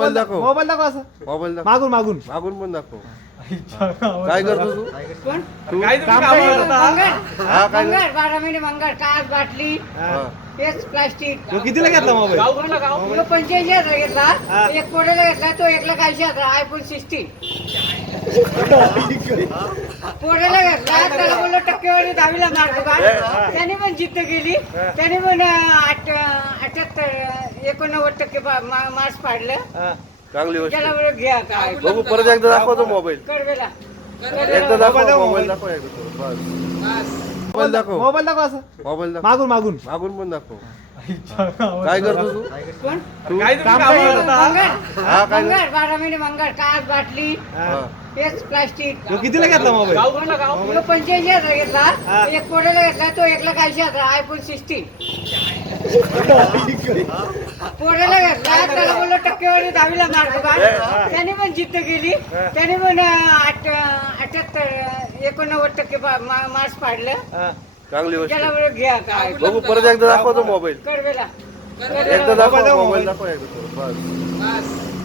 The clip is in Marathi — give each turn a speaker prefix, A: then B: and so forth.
A: मोबाईल दाखव.
B: मोबाईल दाखव असं
A: मोबाईल दाखव.
B: मागून मागून
A: मागून पण दाखव. काय करतो तू? तू
B: काम काय करतो?
A: हा काय
C: मंगळ 12 महिने मंगळ काच बाटली
A: हा.
C: तेच प्लास्टिक
B: तो कितीला घेतला मोबाईल?
C: तो 85,000 घेतला
A: हा.
C: एक कोडेला घेतला तो 1,80,000 आयफोन 16 कोडेला घेतला त्याला बोललो टक्केवारी 10वीला मार्क काढ त्याने पण जिद्द केली त्याने पण 89% मार्क्स पाडलं
A: चांगली गोष्ट
C: त्याला
A: आहे.
C: बोललो घ्या काय
A: बघू परत एकदा दाखवतो मोबाईल.
C: कडवेला
A: एकदा दाखव
B: मोबाईल
A: मोबाईल दाखव एकदा. बस मोबाईल दाखव.
B: मोबाईल दाखव असं
A: मोबाईल दाखव.
B: मागून मागून
A: मागून पण दाखव. काय करतो तू?
C: कोण
A: तू
B: काम काय करतो?
A: हा काय
C: मंगळ 12 महिने मंगळ काच बाटली
A: हा.
C: तेच प्लास्टिक
B: तो कितीला घेतला मोबाईल?
C: तो 85,000 घेतला एक कोडेला घेतला तो 1,80,000 आयफोन 16 कोडेला घेतला त्याला बोललो टक्केवारी 10वीला मार्क काढ त्याने पण जिद्द केली त्याने पण 89% मार्क्स पाडलं
A: चांगली गोष्ट
C: त्याला
A: आहे.
C: बोललो घ्या काय
A: बघू परत एकदा दाखवतो मोबाईल.
C: कडवेला
A: एकदा दाखव मोबाईल दाखव एकदा. बस